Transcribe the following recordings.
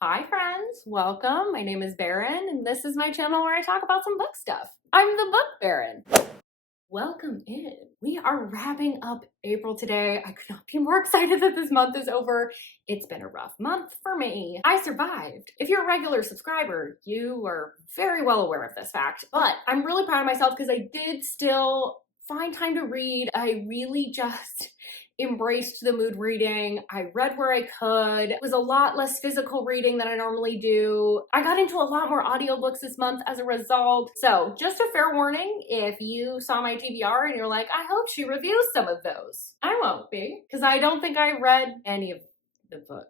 Hi friends, welcome. My name is Baron and this is my channel where I talk about some book stuff. I'm the Book Baron. Welcome in. We are wrapping up April today. I could not be more excited that this month is over. It's been a rough month for me. I survived. If you're a regular subscriber, you are very well aware of this fact, but I'm really proud of myself because I did still find time to read. I really just embraced the mood reading. I read where I could. It was a lot less physical reading than I normally do. I got into a lot more audiobooks this month as a result. So just a fair warning, if you saw my TBR and you're like, I hope she reviews some of those. I won't be, because I don't think I read any of the book.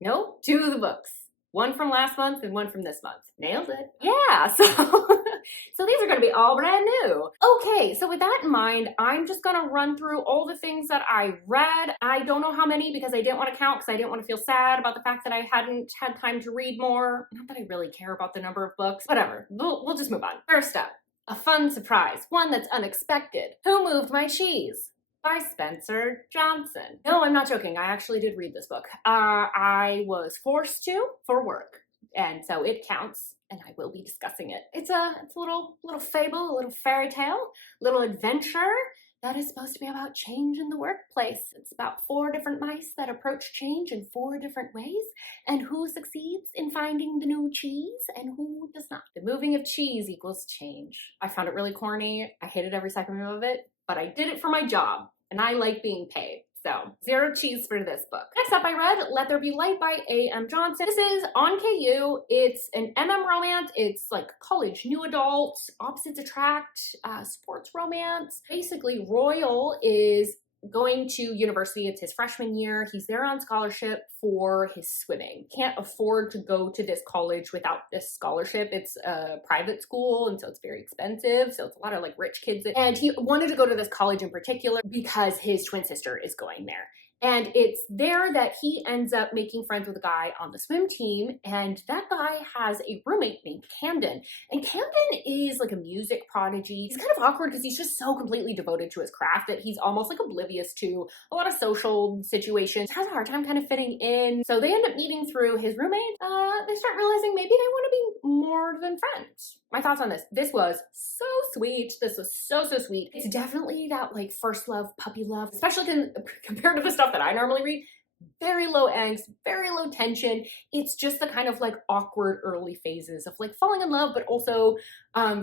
Nope, 2 of the books. One from last month and one from this month. Nailed it. Yeah, so these are gonna be all brand new. Okay, so with that in mind, I'm just gonna run through all the things that I read. I don't know how many because I didn't want to count because I didn't want to feel sad about the fact that I hadn't had time to read more. Not that I really care about the number of books. Whatever, we'll just move on. First up, a fun surprise, one that's unexpected. Who Moved My Cheese? By Spencer Johnson. No, I'm not joking. I actually did read this book. I was forced to for work, and so it counts, and I will be discussing it. It's a little fable, a little fairy tale, little adventure that is supposed to be about change in the workplace. It's about 4 different mice that approach change in 4 different ways, and who succeeds in finding the new cheese and who does not. The moving of cheese equals change. I found it really corny. I hated every second of it, but I did it for my job, and I like being paid. So, 0 cheese for this book. Next up, I read Let There Be Light by A.M. Johnson. This is on KU. It's an MM romance. It's like college, new adult, opposites attract, sports romance. Basically, Royal is going to university. It's his freshman year. He's there on scholarship for his swimming. Can't afford to go to this college without this scholarship. It's a private school, and so it's very expensive. So it's a lot of like rich kids. And he wanted to go to this college in particular because his twin sister is going there. And it's there that he ends up making friends with a guy on the swim team, and that guy has a roommate named Camden. And Camden is like a music prodigy. He's kind of awkward because he's just so completely devoted to his craft that he's almost like oblivious to a lot of social situations, has a hard time kind of fitting in. So they end up meeting through his roommate. They start realizing maybe they want to be more than friends. My thoughts on this. This was so sweet. This was so sweet. It's definitely that like first love, puppy love, especially compared to the stuff that I normally read. Very low angst, very low tension. It's just the kind of like awkward early phases of like falling in love, but also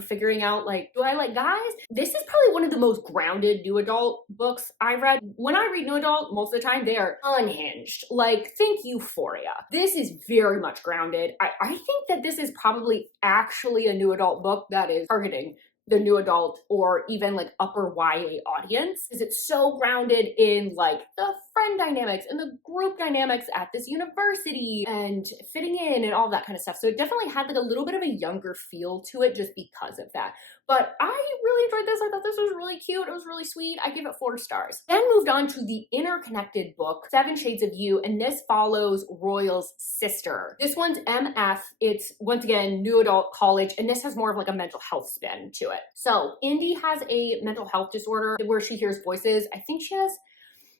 figuring out like, do I like guys? This is probably one of the most grounded new adult books I read. When I read new adult, most of the time they are unhinged. Like, think Euphoria. This is very much grounded. I think that this is probably actually a new adult book that is targeting the new adult or even like upper YA audience, because it's so grounded in like the friend dynamics and the group dynamics at this university and fitting in and all that kind of stuff. So it definitely had like a little bit of a younger feel to it just because of that. But I really enjoyed this. I thought this was really cute. It was really sweet. I give it 4 stars. Then moved on to the interconnected book, 7 Shades of You, and this follows Royal's sister. This one's MF. It's, once again, new adult college, and this has more of like a mental health spin to it. So Indy has a mental health disorder where she hears voices. I think she has,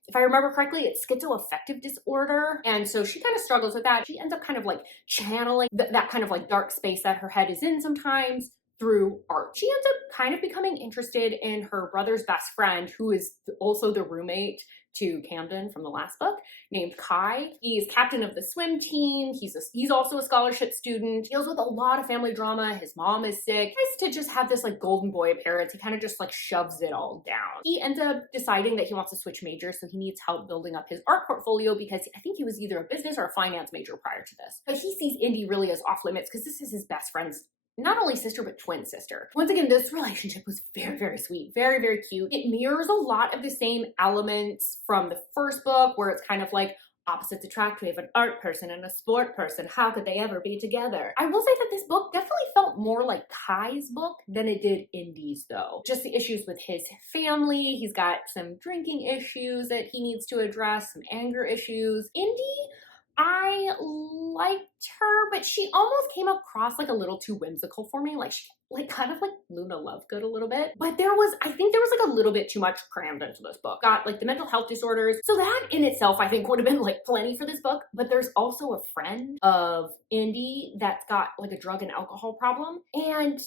if I remember correctly, it's schizoaffective disorder. And so she kind of struggles with that. She ends up kind of like channeling that kind of like dark space that her head is in sometimes through art. She ends up kind of becoming interested in her brother's best friend, who is also the roommate to Camden from the last book, named Kai. He's captain of the swim team. He's also a scholarship student. Deals with a lot of family drama. His mom is sick. Tries to just have this like golden boy appearance. He kind of just like shoves it all down. He ends up deciding that he wants to switch majors, so he needs help building up his art portfolio because I think he was either a business or a finance major prior to this. But he sees Indy really as off limits because this is his best friend's not only sister, but twin sister. Once again, this relationship was very sweet, very cute. It mirrors a lot of the same elements from the first book, where it's kind of like opposites attract. We have an art person and a sport person. How could they ever be together? I will say that this book definitely felt more like Kai's book than it did Indy's, though. Just the issues with his family. He's got some drinking issues that he needs to address, some anger issues. Indy, I liked her, but she almost came across like a little too whimsical for me. Like, she like kind of like Luna Lovegood a little bit. But I think there was like a little bit too much crammed into this book. Got like the mental health disorders. So that in itself, I think would have been like plenty for this book. But there's also a friend of Indy that's got like a drug and alcohol problem. And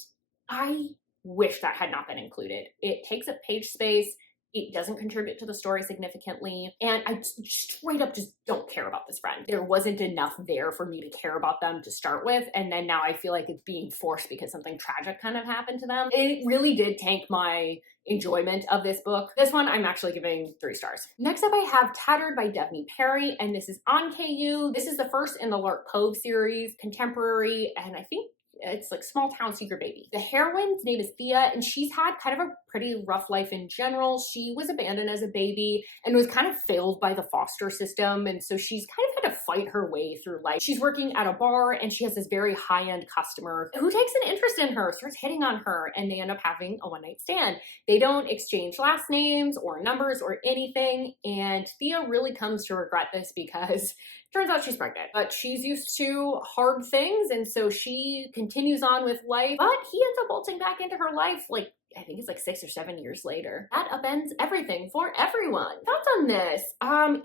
I wish that had not been included. It takes up page space. It doesn't contribute to the story significantly. And I straight up just don't care about this friend. There wasn't enough there for me to care about them to start with. And then now I feel like it's being forced because something tragic kind of happened to them. It really did tank my enjoyment of this book. This one I'm actually giving 3 stars. Next up I have Tattered by Devney Perry, and this is on KU. This is the first in the Lark Cove series, contemporary, and I think it's like small town secret baby. The heroine's name is Thea, and she's had kind of a pretty rough life in general. She was abandoned as a baby and was kind of failed by the foster system, and so she's kind of had to fight her way through life. She's working at a bar, and she has this very high-end customer who takes an interest in her, starts hitting on her, and they end up having a one-night stand. They don't exchange last names or numbers or anything, and Thea really comes to regret this because turns out she's pregnant, but she's used to hard things, and so she continues on with life, but he ends up bolting back into her life, like, I think it's like 6 or 7 years later. That upends everything for everyone. Thoughts on this?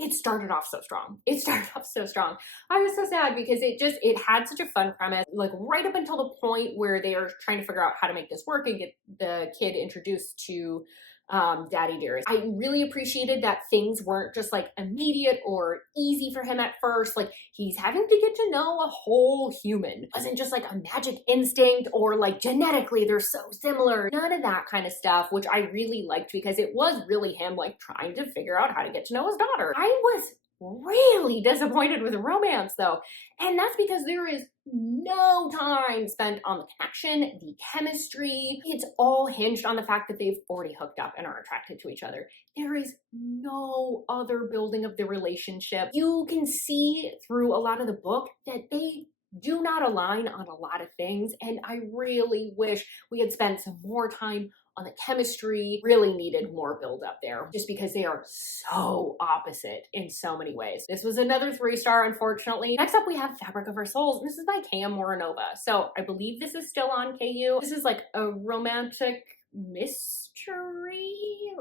It started off so strong. I was so sad because it had such a fun premise, like right up until the point where they are trying to figure out how to make this work and get the kid introduced to Daddy Dearest. I really appreciated that things weren't just like immediate or easy for him at first. Like he's having to get to know a whole human. It wasn't just like a magic instinct or like genetically they're so similar. None of that kind of stuff, which I really liked because it was really him like trying to figure out how to get to know his daughter. I was really disappointed with the romance though, and that's because there is no time spent on the connection, the chemistry. It's all hinged on the fact that they've already hooked up and are attracted to each other. There is no other building of the relationship. You can see through a lot of the book that they do not align on a lot of things, and I really wish we had spent some more time on the chemistry. Really needed more build up there just because they are so opposite in so many ways. This was another 3-star, unfortunately. Next up, we have Fabric of Our Souls. This is by K.M. Moranova. So I believe this is still on KU. This is like a romantic mystery.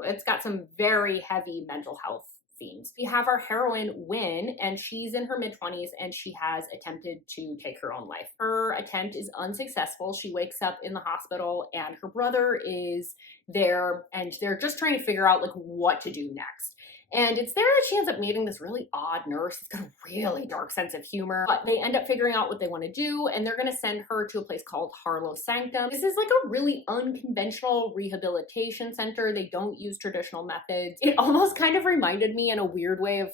It's got some very heavy mental health themes. We have our heroine, Wynn, and she's in her mid-20s and she has attempted to take her own life. Her attempt is unsuccessful. She wakes up in the hospital and her brother is there and they're just trying to figure out like what to do next. And it's there that she ends up meeting this really odd nurse. It's got a really dark sense of humor, but they end up figuring out what they want to do, and they're going to send her to a place called Harlow Sanctum. This is like a really unconventional rehabilitation center. They don't use traditional methods. It almost kind of reminded me in a weird way of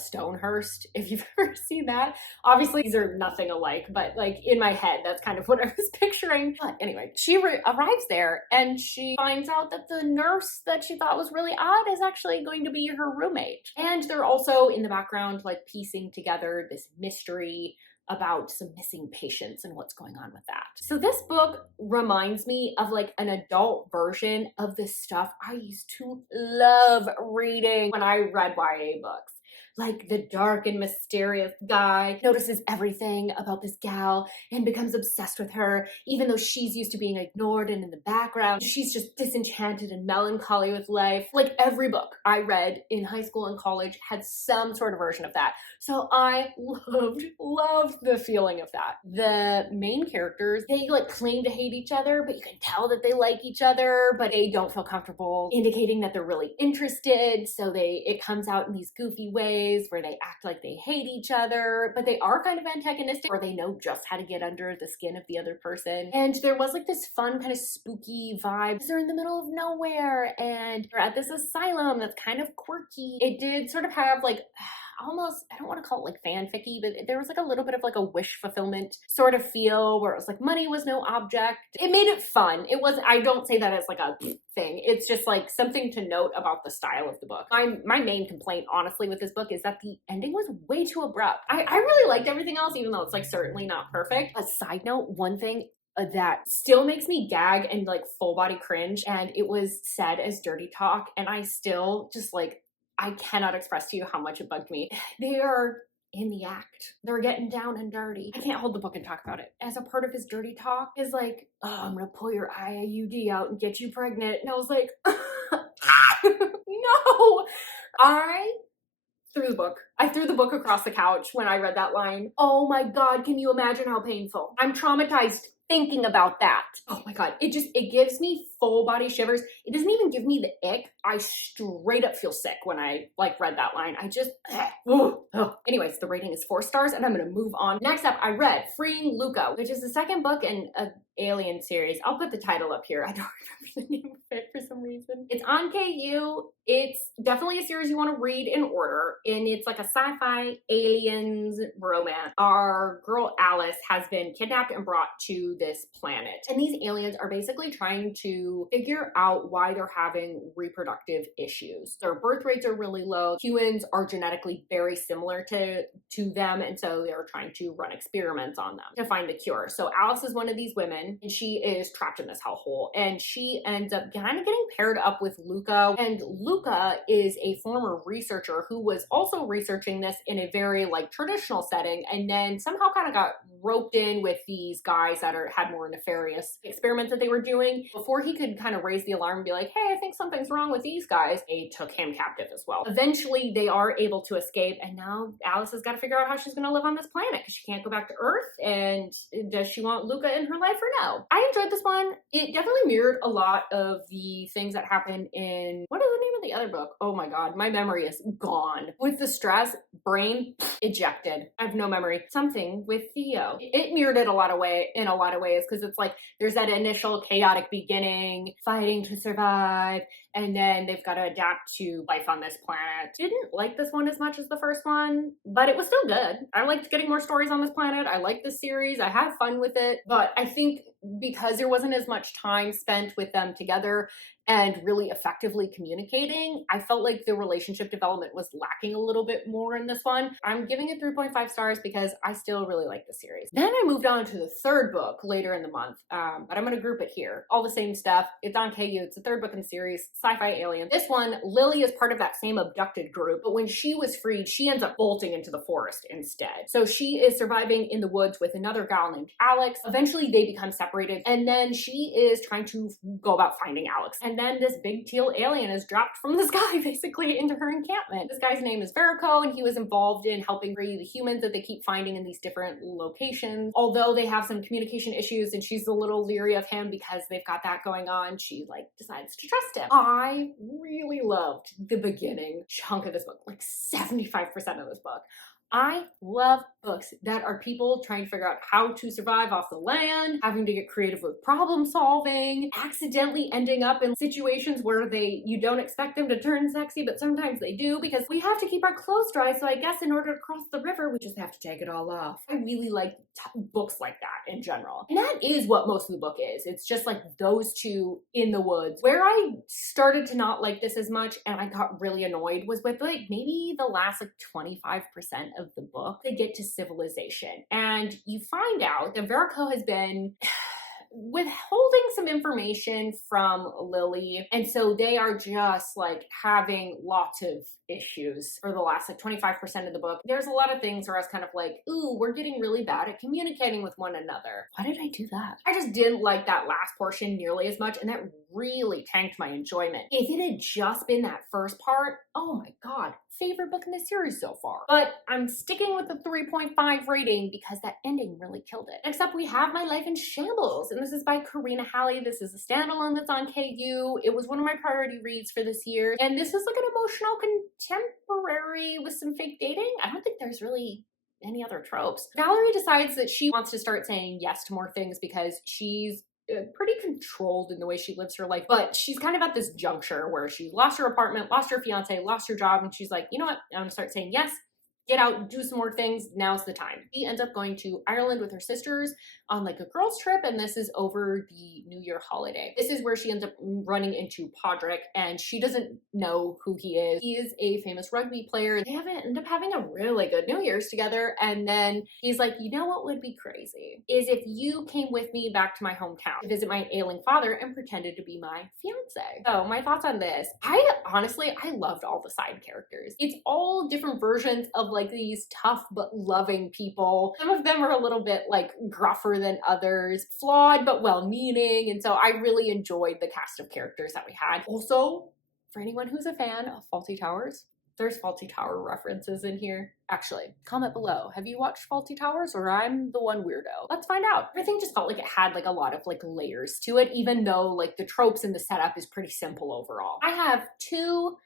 Stonehurst, if you've ever seen that. Obviously, these are nothing alike, but like in my head, that's kind of what I was picturing. But anyway, she arrives there, and she finds out that the nurse that she thought was really odd is actually going to be her roommate. And they're also in the background like piecing together this mystery about some missing patients and what's going on with that. So this book reminds me of like an adult version of the stuff I used to love reading when I read YA books. Like the dark and mysterious guy notices everything about this gal and becomes obsessed with her, even though she's used to being ignored and in the background. She's just disenchanted and melancholy with life. Like every book I read in high school and college had some sort of version of that. So I loved the feeling of that. The main characters, they like claim to hate each other, but you can tell that they like each other, but they don't feel comfortable indicating that they're really interested. So it comes out in these goofy ways where they act like they hate each other, but they are kind of antagonistic, or they know just how to get under the skin of the other person. And there was like this fun kind of spooky vibe. They're in the middle of nowhere and they're at this asylum that's kind of quirky. It did sort of have like almost, I don't want to call it like fanficky, but there was like a little bit of like a wish fulfillment sort of feel where it was like money was no object. It made it fun. It was, I don't say that as like a thing. It's just like something to note about the style of the book. My main complaint, honestly, with this book is that the ending was way too abrupt. I really liked everything else, even though it's like certainly not perfect. A side note, one thing that still makes me gag and like full body cringe, and it was said as dirty talk, and I still just like, I cannot express to you how much it bugged me. They are in the act. They're getting down and dirty. I can't hold the book and talk about it. As a part of his dirty talk is like, oh, I'm gonna pull your IUD out and get you pregnant. And I was like, no. I threw the book across the couch when I read that line. Oh my God, can you imagine how painful? I'm traumatized thinking about that. Oh my God, it gives me full body shivers. It doesn't even give me the ick. I straight up feel sick when I read that line. I just, Anyways, the rating is 4 stars and I'm gonna move on. Next up, I read Freeing Luca, which is the second book in a Alien series. I'll put the title up here. I don't remember the name of it for some reason. It's on KU. It's definitely a series you want to read in order, and it's like a sci-fi aliens romance. Our girl Alice has been kidnapped and brought to this planet, and these aliens are basically trying to figure out why they're having reproductive issues. Their birth rates are really low. Humans are genetically very similar to them, and so they're trying to run experiments on them to find the cure. So Alice is one of these women, and she is trapped in this hellhole, and she ends up kind of getting paired up with Luca. And Luca is a former researcher who was also researching this in a very traditional setting, and then somehow kind of got roped in with these guys that had more nefarious experiments that they were doing. Before he could kind of raise the alarm and be like, hey, I think something's wrong with these guys, they took him captive as well. Eventually they are able to escape, and now Alice has got to figure out how she's going to live on this planet because she can't go back to Earth. And does she want Luca in her life or no? I enjoyed this one. It definitely mirrored a lot of the things that happened in, what is the name of the other book? Oh my God, my memory is gone. With the stress, brain ejected. I have no memory. Something with Theo. It mirrored it in a lot of ways because it's like there's that initial chaotic beginning, fighting to survive, and then they've got to adapt to life on this planet. Didn't like this one as much as the first one, but it was still good. I liked getting more stories on this planet. I liked this series. I had fun with it, but I think because there wasn't as much time spent with them together and really effectively communicating, I felt like the relationship development was lacking a little bit more in this one. I'm giving it 3.5 stars because I still really like the series. Then I moved on to the third book later in the month, but I'm going to group it here. All the same stuff. It's on KU. It's the third book in the series, SciFi Alien. This one, Lily is part of that same abducted group, but when she was freed, she ends up bolting into the forest instead. So she is surviving in the woods with another gal named Alex. Eventually they become separated, and then she is trying to go about finding Alex. And then this big teal alien is dropped from the sky basically into her encampment. This guy's name is Verico, and he was involved in helping free the humans that they keep finding in these different locations. Although they have some communication issues and she's a little leery of him because they've got that going on, she decides to trust him. I really loved the beginning chunk of this book, 75% of this book. I love books that are people trying to figure out how to survive off the land, having to get creative with problem solving, accidentally ending up in situations where you don't expect them to turn sexy, but sometimes they do because we have to keep our clothes dry. So I guess in order to cross the river, we just have to take it all off. I really like books like that in general. And that is what most of the book is. It's just those two in the woods. Where I started to not like this as much and I got really annoyed was with maybe the last 25% of the book. They get to civilization and you find out that Verico has been withholding some information from Lily, and so they are just having lots of issues for the last 25% of the book. There's a lot of things where I was kind of ooh, we're getting really bad at communicating with one another. Why did I do that? I just didn't like that last portion nearly as much, and that really tanked my enjoyment. If it had just been that first part, oh my God, favorite book in the series so far. But I'm sticking with the 3.5 rating because that ending really killed it. Next up, we have My Life in Shambles, and this is by Karina Halley. This is a standalone that's on KU. It was one of my priority reads for this year, and this is an emotional contemporary with some fake dating. I don't think there's really any other tropes. Valerie decides that she wants to start saying yes to more things because she's pretty controlled in the way she lives her life, but she's kind of at this juncture where she lost her apartment, lost her fiance, lost her job, and she's like, you know what, I'm gonna start saying yes, get out, do some more things, now's the time. She ends up going to Ireland with her sisters on a girls trip, and this is over the New Year holiday. This is where she ends up running into Podrick, and she doesn't know who he is. He is a famous rugby player. They end up having a really good New Year's together, and then he's like, you know what would be crazy? Is if you came with me back to my hometown to visit my ailing father and pretended to be my fiance. So my thoughts on this, I loved all the side characters. It's all different versions of like these tough but loving people. Some of them are a little bit like gruffer than others, flawed but well-meaning, and so I really enjoyed the cast of characters that we had. Also, for anyone who's a fan of Fawlty Towers, there's Fawlty Tower references in here. Actually, comment below. Have you watched Fawlty Towers, or I'm the one weirdo? Let's find out. Everything just felt like it had like a lot of like layers to it, even though like the tropes and the setup is pretty simple overall. I have two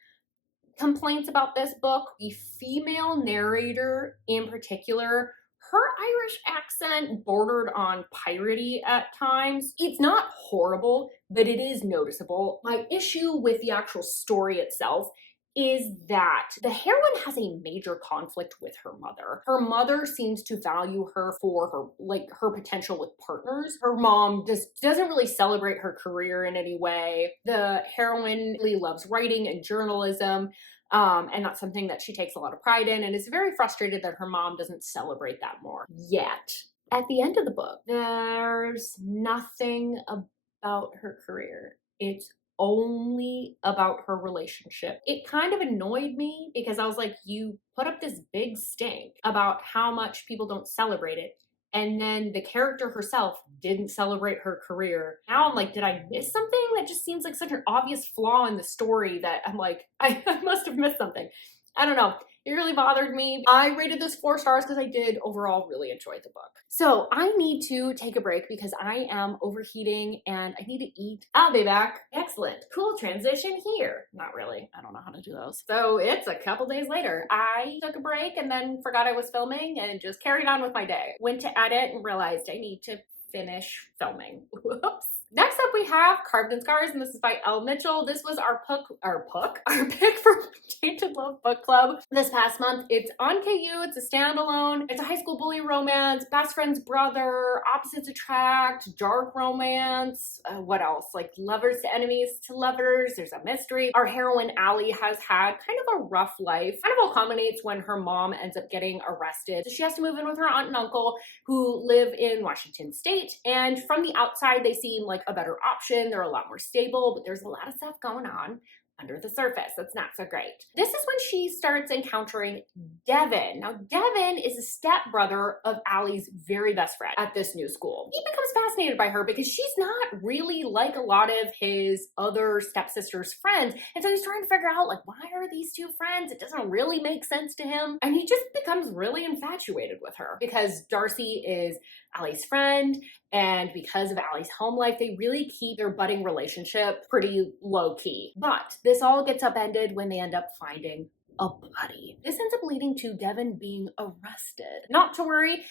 complaints about this book. The female narrator in particular, her Irish accent bordered on piratey at times. It's not horrible, but it is noticeable. My issue with the actual story itself is that the heroine has a major conflict with her mother. Her mother seems to value her for her potential with partners. Her mom just doesn't really celebrate her career in any way. The heroine really loves writing and journalism, and that's something that she takes a lot of pride in, and is very frustrated that her mom doesn't celebrate that more. Yet, at the end of the book, there's nothing about her career. It's only about her relationship. It kind of annoyed me because I was like, you put up this big stink about how much people don't celebrate it, and then the character herself didn't celebrate her career. Now I'm like, did I miss something? That just seems like such an obvious flaw in the story that I'm like, I must have missed something. I don't know. It really bothered me. I rated this 4 stars because I did overall really enjoy the book. So I need to take a break because I am overheating and I need to eat. I'll be back. Excellent. Cool transition here. Not really. I don't know how to do those. So it's a couple days later. I took a break and then forgot I was filming and just carried on with my day. Went to edit and realized I need to finish filming. Whoops. Next up we have Carved in Scars, and this is by Elle Mitchell. This was our pick for Tainted Love Book Club this past month. It's on KU, it's a standalone, it's a high school bully romance, best friend's brother, opposites attract, dark romance, what else? Like lovers to enemies to lovers, there's a mystery. Our heroine Allie has had kind of a rough life. Kind of all culminates when her mom ends up getting arrested. So she has to move in with her aunt and uncle who live in Washington State, and from the outside they seem like a better option. They're a lot more stable, but there's a lot of stuff going on under the surface that's not so great. This is when she starts encountering Devin. Now, Devin is a stepbrother of Allie's very best friend at this new school. He becomes fascinated by her because she's not really like a lot of his other stepsister's friends. And so he's trying to figure out, like, why are these two friends? It doesn't really make sense to him. And he just becomes really infatuated with her because Darcy is Allie's friend, and because of Allie's home life, they really keep their budding relationship pretty low-key. But this all gets upended when they end up finding a body. This ends up leading to Devin being arrested. Not to worry,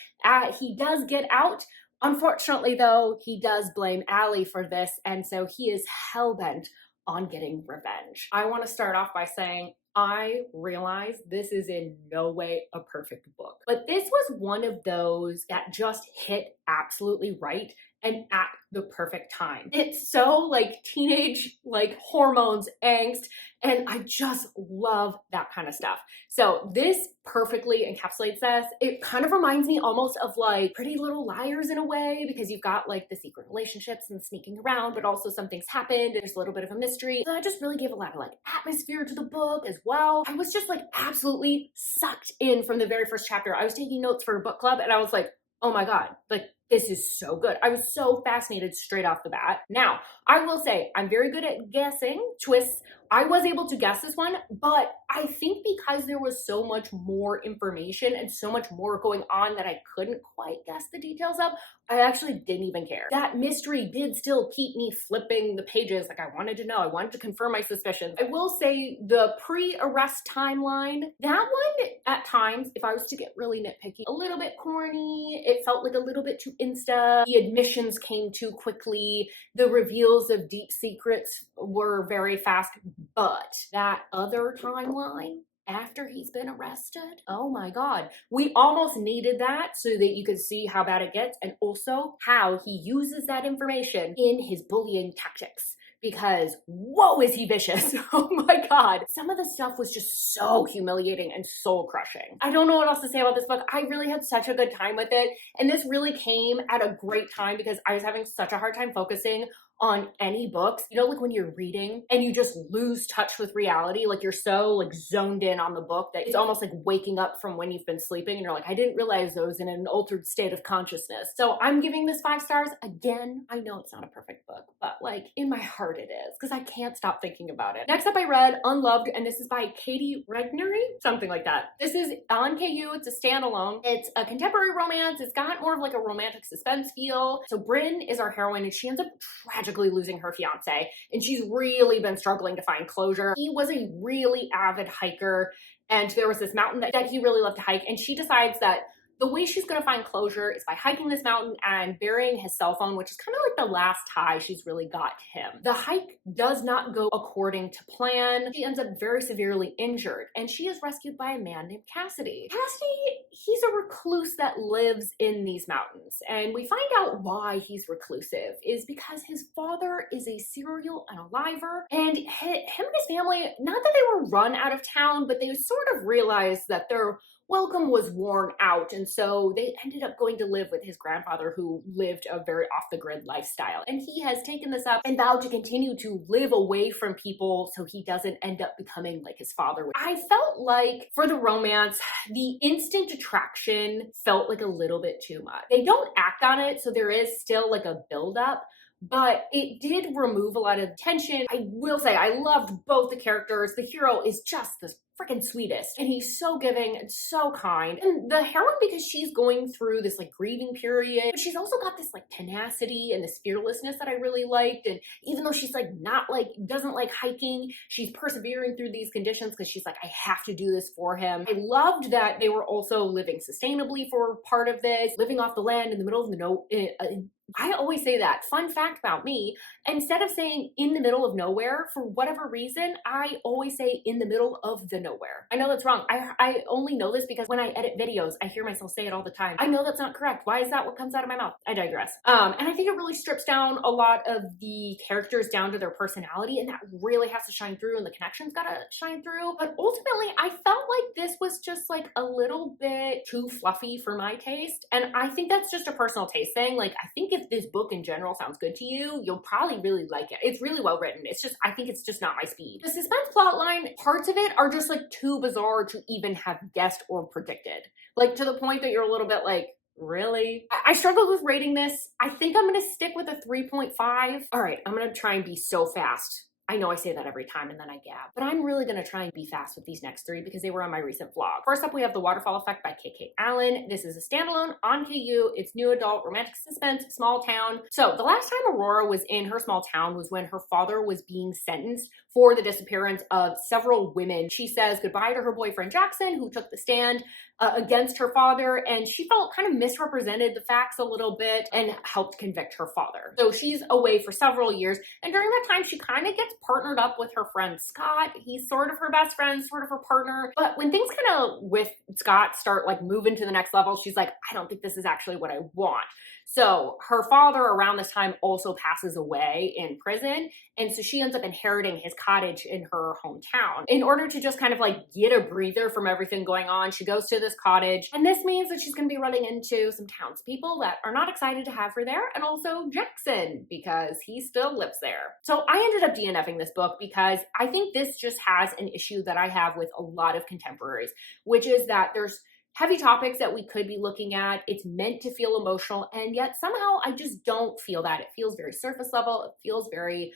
he does get out. Unfortunately, though, he does blame Allie for this, and so he is hell-bent on getting revenge. I want to start off by saying I realize this is in no way a perfect book, but this was one of those that just hit absolutely right and at the perfect time. It's so like teenage, like hormones, angst, and I just love that kind of stuff. So this perfectly encapsulates this. It kind of reminds me almost of like Pretty Little Liars in a way, because you've got like the secret relationships and sneaking around, but also something's happened. There's a little bit of a mystery. So that just really gave a lot of like atmosphere to the book as well. I was just like absolutely sucked in from the very first chapter. I was taking notes for a book club and I was like, oh my God, like this is so good. I was so fascinated straight off the bat. Now, I will say I'm very good at guessing twists. I was able to guess this one, but I think because there was so much more information and so much more going on that I couldn't quite guess the details of, I actually didn't even care. That mystery did still keep me flipping the pages. Like I wanted to know, I wanted to confirm my suspicions. I will say the pre-arrest timeline, that one at times, if I was to get really nitpicky, a little bit corny. It felt like a little bit too insta. The admissions came too quickly. The reveals of deep secrets were very fast. But that other timeline, after he's been arrested, oh my God, we almost needed that so that you could see how bad it gets and also how he uses that information in his bullying tactics. Because whoa, is he vicious. Oh my God. Some of the stuff was just so humiliating and soul crushing. I don't know what else to say about this book. I really had such a good time with it. And this really came at a great time because I was having such a hard time focusing on any books. You know, like when you're reading and you just lose touch with reality, like you're so like zoned in on the book that it's almost like waking up from when you've been sleeping and you're like, I didn't realize I was in an altered state of consciousness. So I'm giving this 5 stars. Again, I know it's not a perfect book, but like in my heart it is, because I can't stop thinking about it. Next up, I read Unloved, and this is by Katie Regnery, something like that. This is on KU. It's a standalone. It's a contemporary romance. It's got more of like a romantic suspense feel. So Bryn is our heroine, and she ends up tragically losing her fiance, and she's really been struggling to find closure. He was a really avid hiker, and there was this mountain that he really loved to hike, and she decides that the way she's going to find closure is by hiking this mountain and burying his cell phone, which is kind of like the last tie she's really got to him. The hike does not go according to plan. She ends up very severely injured, and she is rescued by a man named Cassidy. Cassidy, he's a recluse that lives in these mountains, and we find out why he's reclusive is because his father is a serial unaliver, and him and his family, not that they were run out of town, but they sort of realized that their welcome was worn out, and so they ended up going to live with his grandfather, who lived a very off-the-grid lifestyle. And he has taken this up and vowed to continue to live away from people so he doesn't end up becoming like his father. I felt like for the romance, the instant attraction felt like a little bit too much. They don't act on it, so there is still like a build-up, but it did remove a lot of tension. I will say I loved both the characters. The hero is just the freaking sweetest, and he's so giving and so kind. And the heroine, because she's going through this like grieving period, but she's also got this like tenacity and this fearlessness that I really liked. And even though she's like not like, doesn't like hiking, she's persevering through these conditions because she's like, I have to do this for him. I loved that they were also living sustainably for part of this, living off the land in the middle of the I always say that. Fun fact about me, instead of saying in the middle of nowhere, for whatever reason, I always say in the middle of the nowhere. I know that's wrong. I only know this because when I edit videos, I hear myself say it all the time. I know that's not correct. Why is that what comes out of my mouth? I digress. And I think it really strips down a lot of the characters down to their personality, and that really has to shine through, and the connections gotta shine through. But ultimately, I felt like this was just like a little bit too fluffy for my taste. And I think that's just a personal taste thing. Like, I think if this book in general sounds good to you, you'll probably really like it. It's really well written. It's just, I think it's just not my speed. The suspense plot line, parts of it are just like too bizarre to even have guessed or predicted. Like, to the point that you're a little bit like, really? I struggled with rating this. I think I'm gonna stick with a 3.5. All right, I'm gonna try and be so fast. I know I say that every time and then I gab, but I'm really gonna try and be fast with these next 3 because they were on my recent vlog. First up, we have The Waterfall Effect by K.K. Allen. This is a standalone on KU. It's new adult romantic suspense, small town. So the last time Aurora was in her small town was when her father was being sentenced for the disappearance of several women. She says goodbye to her boyfriend Jackson, who took the stand against her father, and she felt kind of misrepresented the facts a little bit and helped convict her father. So she's away for several years, and during that time she kind of gets partnered up with her friend Scott. He's sort of her best friend, sort of her partner, but when things kind of with Scott start like moving to the next level, she's like, I don't think this is actually what I want. So her father around this time also passes away in prison, and so she ends up inheriting his cottage in her hometown. In order to just kind of like get a breather from everything going on, she goes to this cottage, and this means that she's going to be running into some townspeople that are not excited to have her there, and also Jackson, because he still lives there. So I ended up DNFing this book because I think this just has an issue that I have with a lot of contemporaries, which is that there's heavy topics that we could be looking at. It's meant to feel emotional, and yet somehow I just don't feel that. It feels very surface level. It feels very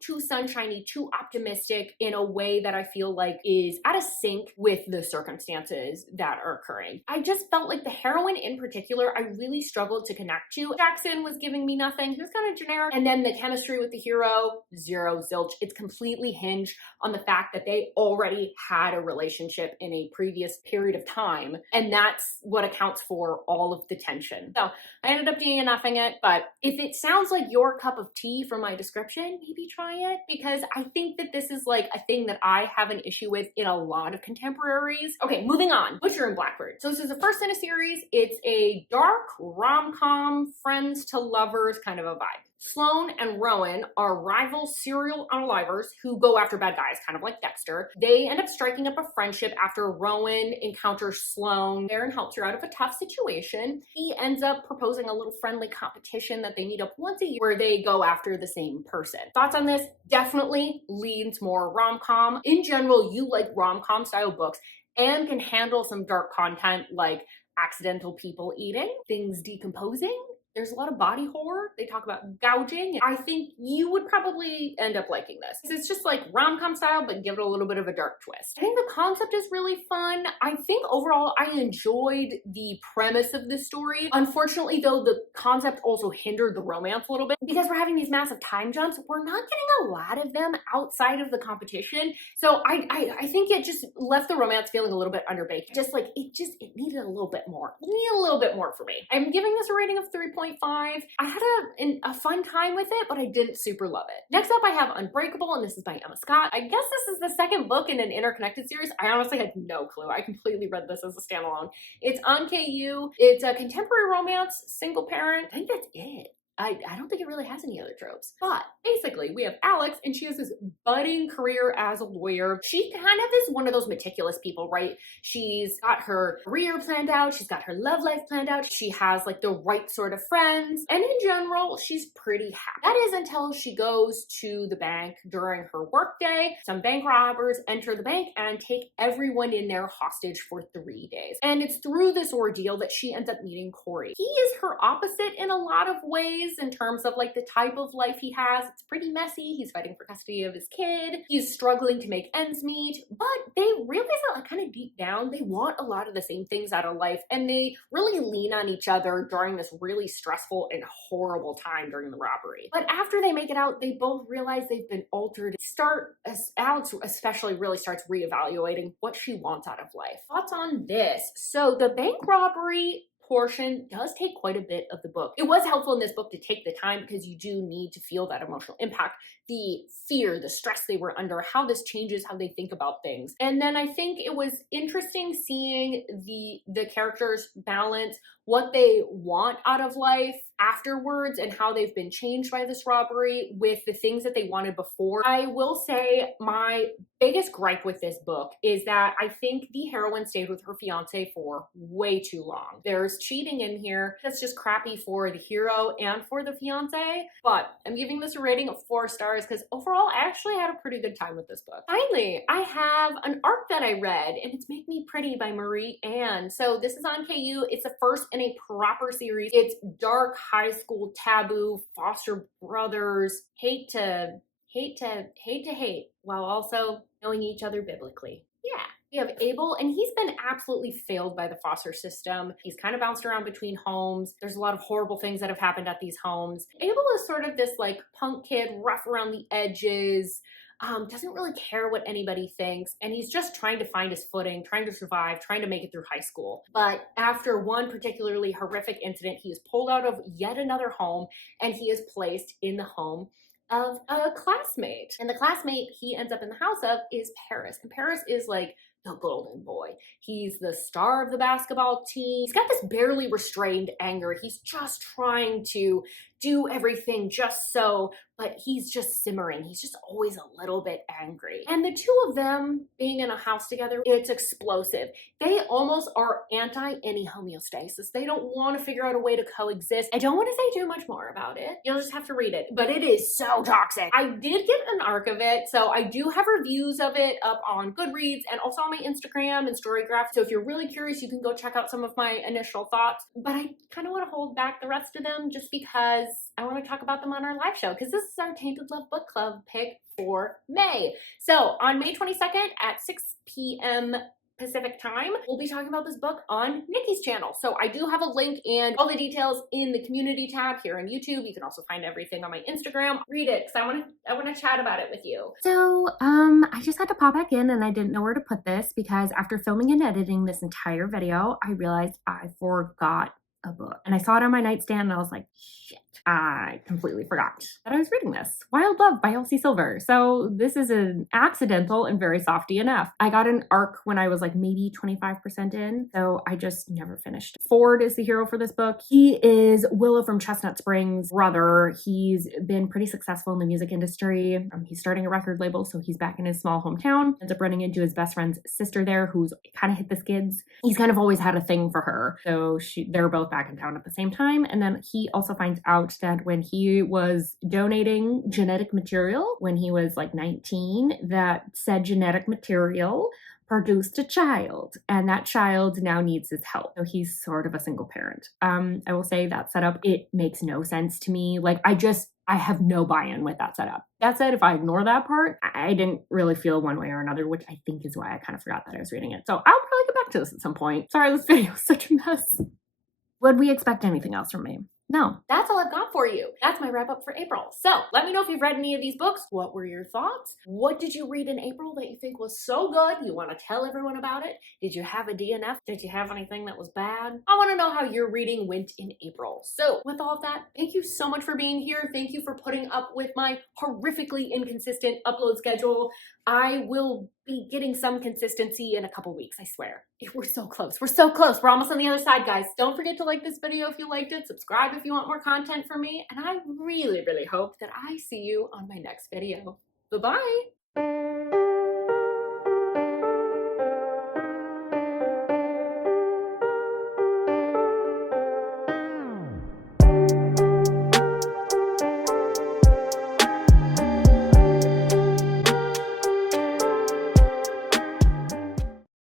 too sunshiny, too optimistic in a way that I feel like is out of sync with the circumstances that are occurring. I just felt like the heroine in particular, I really struggled to connect to. Jackson was giving me nothing. He was kind of generic. And then the chemistry with the hero, zero, zilch. It's completely hinged on the fact that they already had a relationship in a previous period of time. And that's what accounts for all of the tension. So I ended up DNFing it, but if it sounds like your cup of tea from my description, maybe try it, because I think that this is like a thing that I have an issue with in a lot of contemporaries. Okay, moving on. Butcher and Blackbird. So this is the first in a series. It's a dark rom-com, friends to lovers kind of a vibe. Sloane and Rowan are rival serial unalivers who go after bad guys, kind of like Dexter. They end up striking up a friendship after Rowan encounters Sloane. Aaron helps her out of a tough situation. He ends up proposing a little friendly competition that they meet up once a year where they go after the same person. Thoughts on this? Definitely leans more rom-com. In general, you like rom-com style books and can handle some dark content like accidental people eating, things decomposing. There's a lot of body horror. They talk about gouging. I think you would probably end up liking this. It's just like rom-com style, but give it a little bit of a dark twist. I think the concept is really fun. I think overall I enjoyed the premise of this story. Unfortunately though, the concept also hindered the romance a little bit because we're having these massive time jumps. We're not getting a lot of them outside of the competition. So I think it just left the romance feeling a little bit underbaked. Just like, it needed a little bit more. It needed a little bit more for me. I'm giving this a rating of 3.5. I had a fun time with it, but I didn't super love it. Next up, I have Unbreakable, and this is by Emma Scott. I guess this is the second book in an interconnected series. I honestly had no clue. I completely read this as a standalone. It's on KU. It's a contemporary romance, single parent. I think that's it. I don't think it really has any other tropes. But basically, we have Alex, and she has this budding career as a lawyer. She kind of is one of those meticulous people, right? She's got her career planned out. She's got her love life planned out. She has like the right sort of friends. And in general, she's pretty happy. That is until she goes to the bank during her workday. Some bank robbers enter the bank and take everyone in there hostage for 3 days. And it's through this ordeal that she ends up meeting Corey. He is her opposite in a lot of ways, in terms of like the type of life he has. It's pretty messy. He's fighting for custody of his kid. He's struggling to make ends meet, but they realize that like kind of deep down, they want a lot of the same things out of life, and they really lean on each other during this really stressful and horrible time during the robbery. But after they make it out, they both realize they've been altered. Alex especially really starts reevaluating what she wants out of life. Thoughts on this? So the bank robbery portion does take quite a bit of the book. It was helpful in this book to take the time because you do need to feel that emotional impact, the fear, the stress they were under, how this changes how they think about things. And then I think it was interesting seeing the characters balance what they want out of life afterwards and how they've been changed by this robbery with the things that they wanted before. I will say my biggest gripe with this book is that I think the heroine stayed with her fiance for way too long. There's cheating in here that's just crappy for the hero and for the fiance, but I'm giving this a rating of 4 stars because overall I actually had a pretty good time with this book. Finally, I have an arc that I read, and it's Make Me Pretty by Marie Anne. So this is on KU. It's the first in a proper series. It's dark, high school taboo, foster brothers, hate to hate while also knowing each other biblically. Yeah. We have Abel, and he's been absolutely failed by the foster system. He's kind of bounced around between homes. There's a lot of horrible things that have happened at these homes. Abel is sort of this like punk kid, rough around the edges, doesn't really care what anybody thinks, and he's just trying to find his footing, trying to survive, trying to make it through high school. But after one particularly horrific incident, he is pulled out of yet another home, and he is placed in the home of a classmate. And the classmate he ends up in the house of is Paris. And Paris is like the golden boy. He's the star of the basketball team. He's got this barely restrained anger. He's just trying to do everything just so, but he's just simmering. He's just always a little bit angry. And the two of them being in a house together, it's explosive. They almost are anti any homeostasis. They don't want to figure out a way to coexist. I don't want to say too much more about it. You'll just have to read it, but it is so toxic. I did get an arc of it, so I do have reviews of it up on Goodreads and also on my Instagram and Storygraph. So if you're really curious, you can go check out some of my initial thoughts, but I kind of want to hold back the rest of them just because I want to talk about them on our live show, because this is our Tainted Love Book Club pick for May. So on May 22nd at 6 p.m. Pacific time, we'll be talking about this book on Nikki's channel. So I do have a link and all the details in the community tab here on YouTube. You can also find everything on my Instagram. Read it because I want to chat about it with you. So I just had to pop back in, and I didn't know where to put this because after filming and editing this entire video, I realized I forgot a book. And I saw it on my nightstand and I was like, shit. I completely forgot that I was reading this. Wild Love by Elsie Silver. So this is an accidental and very soft DNF. I got an arc when I was like maybe 25% in, so I just never finished. Ford is the hero for this book. He is Willow from Chestnut Springs' brother. He's been pretty successful in the music industry. He's starting a record label, so he's back in his small hometown. Ends up running into his best friend's sister there, who's kind of hit the skids. He's kind of always had a thing for her, so they're both back in town at the same time. And then he also finds out that when he was donating genetic material when he was like 19, that said genetic material produced a child, and that child now needs his help. So he's sort of a single parent. I will say that setup, it makes no sense to me. Like I have no buy-in with that setup. That said, if I ignore that part, I didn't really feel one way or another, which I think is why I kind of forgot that I was reading it. So I'll probably get back to this at some point. Sorry, this video is such a mess. Would we expect anything else from me? No. That's all I've got for you. That's my wrap up for April. So let me know if you've read any of these books. What were your thoughts? What did you read in April that you think was so good you want to tell everyone about it? Did you have a DNF? Did you have anything that was bad? I want to know how your reading went in April. So with all of that, thank you so much for being here. Thank you for putting up with my horrifically inconsistent upload schedule. I will be getting some consistency in a couple weeks, I swear. We're so close. We're so close. We're almost on the other side, guys. Don't forget to like this video if you liked it. Subscribe if you want more content from me. And I really, really hope that I see you on my next video. Bye-bye.